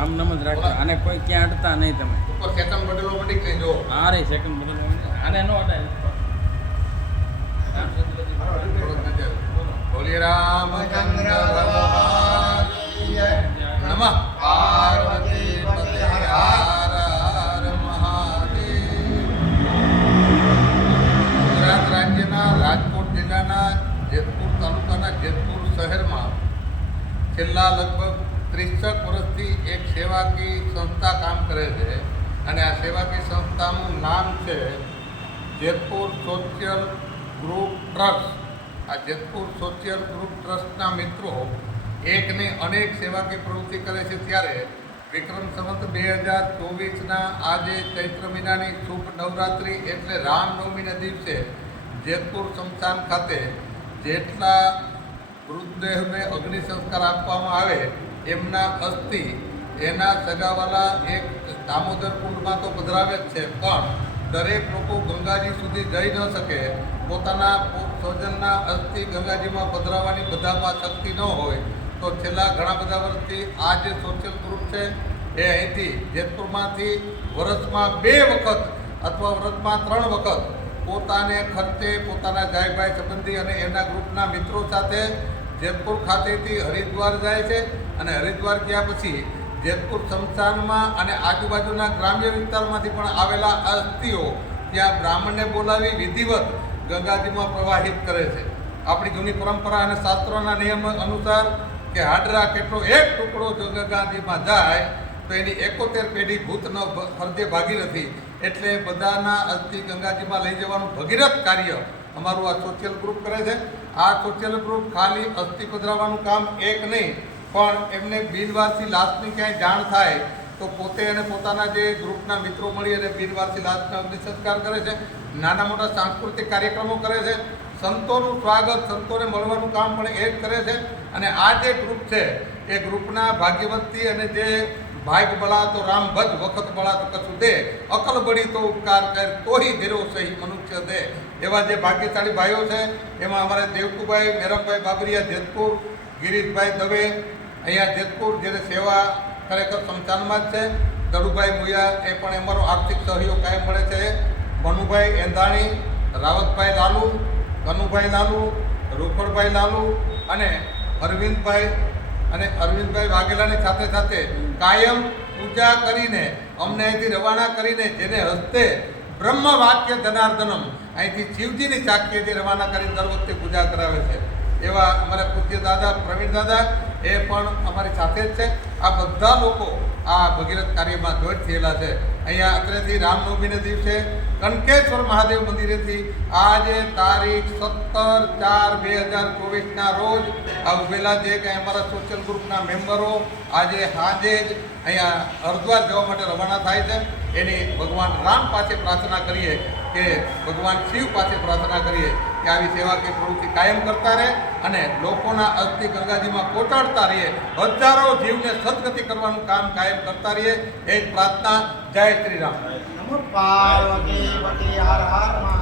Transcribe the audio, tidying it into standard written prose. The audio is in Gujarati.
આમ નમ જ રાખજો. આને કોઈ ક્યાં અડતા નહીં તમે. ઉપર સેકન્ડ બદલવા માંડી કઈ જો આ રે સેકન્ડ બદલવા આને નો અડાય. બોલીએ રામચંદ્ર ભગવાન કી જય. નમઃ પાર્વતી પતે હર હર મહાદેવ. ગુજરાત રાજ્યના રાજકોટ જિલ્લાના જેતપુર તાલુકાના જેતપુર શહેરમાં છેલ્લા લગભગ 30 વર્ષથી એક સેવાકીય સંસ્થા કામ કરે છે અને આ સેવાકીય સંસ્થાનું નામ છે જેતપુર સોશિયલ ગ્રુપ ટ્રસ્ટ. આ જેતપુર સોશિયલ ગ્રુપ ટ્રસ્ટના મિત્રો એકની અનેક સેવાકીય પ્રવૃત્તિ કરે છે. ત્યારે વિક્રમ સંવત 2024ના આજે ચૈત્ર મહિનાની શુભ નવરાત્રિ એટલે રામનવમીના દિવસે જેતપુર સ્મશાન ખાતે જેટલા મૃતદેહને અગ્નિ સંસ્કાર આપવામાં આવે એમના અસ્થિ એના સગાવાલા એક દામોદર કુંડમાં તો પધરાવે જ છે, પણ દરેક લોકો ગંગાજી સુધી જઈ ન શકે. પોતાના સ્વજનના અસ્થિ ગંગાજીમાં પધરાવવાની બધામાં શક્તિ ન હોય તો છેલ્લા ઘણા બધા વર્ષથી આ જે સોશિયલ ગ્રુપ છે એ અહીંથી જેતપુરમાંથી વર્ષમાં 2 વખત અથવા વર્ષમાં 3 વખત પોતાને ખર્ચે પોતાના જાયભાઈ સંબંધી અને એમના ગ્રુપના મિત્રો સાથે જેતપુર ખાતેથી હરિદ્વાર જાય છે અને હરિદ્વાર ગયા પછી જેતપુર સ્મશાનમાં અને આજુબાજુના ગ્રામ્ય વિસ્તારમાંથી પણ આવેલા અસ્થિઓ ત્યાં બ્રાહ્મણને બોલાવી વિધિવત ગંગાજીમાં પ્રવાહિત કરે છે. આપણી જૂની પરંપરા અને શાસ્ત્રોના નિયમ અનુસાર કે હાડરા કેટલો એક ટુકડો જો ગંગાજીમાં જાય તો એની 71 પેઢી ભૂત ન ફરજે ભાગી નથી. એટલે બધાના અસ્થિ ગંગાજીમાં લઈ જવાનું ભગીરથ કાર્ય અમારું આ સોશિયલ ગ્રુપ કરે છે. આ સોશિયલ ગ્રુપ ખાલી અસ્થિ પધરાવવાનું કામ એક નહીં, પણ એમને બિનવારસી લાશની ક્યાંય જાણ થાય તો પોતે અને પોતાના જે ગ્રુપના મિત્રો મળી અને બિનવારસી લાશનો અગ્નિ સંસ્કાર કરે છે. નાના મોટા સાંસ્કૃતિક કાર્યક્રમો કરે છે. સંતોનું સ્વાગત, સંતોને મળવાનું કામ પણ એ જ કરે છે. અને આ જે ગ્રુપ છે એ ગ્રુપના ભાગ્યવંતી અને જે ભાગ બળા તો રામ ભજ વખત બળા તો કશું દે, અકલ બળી તો ઉપકાર કર તોહી ધીરો સહી મનુષ્ય દે. એવા જે ભાગ્યશાળી ભાઈઓ છે એમાં અમારે દેવકુભાઈ મેરમભાઈ બાબરિયા જેતપુર, ગિરીશભાઈ દવે અહીંયા જેતપુર જેને સેવા ખરેખર સ્મશાનમાં જ છે, દડુભાઈ મુયા એ પણ અમારો આર્થિક સહયોગ કાયમ મળે છે, મનુભાઈ એંધાણી, રાવતભાઈ લાલુ, કનુભાઈ લાલુ, રૂખડભાઈ લાલુ અને અરવિંદભાઈ વાઘેલાની સાથે સાથે કાયમ પૂજા કરીને અમને અહીંથી રવાના કરીને જેને હસ્તે બ્રહ્મ વાક્ય જનાર્દનમ અહીંથી શિવજીની સાક્ષીથી રવાના કરીને દર વખતે પૂજા કરાવે છે. એવા અમારા પૂજ્ય દાદા પ્રવીણ દાદા એ પણ અમારી સાથે જ છે. આ બધા લોકો આ ભગીરથ કાર્યમાં જોઈન્ટ થયેલા છે. અહીંયા અત્રેથી રામનવમીના દિવસે કનકેશ્વર મહાદેવ મંદિરેથી આજે તારીખ 17/4/2024ના રોજ આ ઉભેલા જે કંઈ અમારા સોશિયલ ગ્રુપના મેમ્બરો આજે સાંજે જ અહીંયા હરિદ્વાર જવા માટે રવાના થાય છે. એની ભગવાન રામ પાસે પ્રાર્થના કરીએ કે ભગવાન શિવ પાસે પ્રાર્થના કરીએ કે આવી સેવાકીય પ્રવૃત્તિ કાયમ કરતા રહે અને લોકોના અસ્થિ ગંગાજીમાં પહોંચાડતા રહીએ. હજારો જીવને સદગતિ કરવાનું કામ કાયમ કરતા રહીએ. એ જ પ્રાર્થના. જય શ્રી રામ. નમો પાર્વતી પતે હર હર મહાદેવ.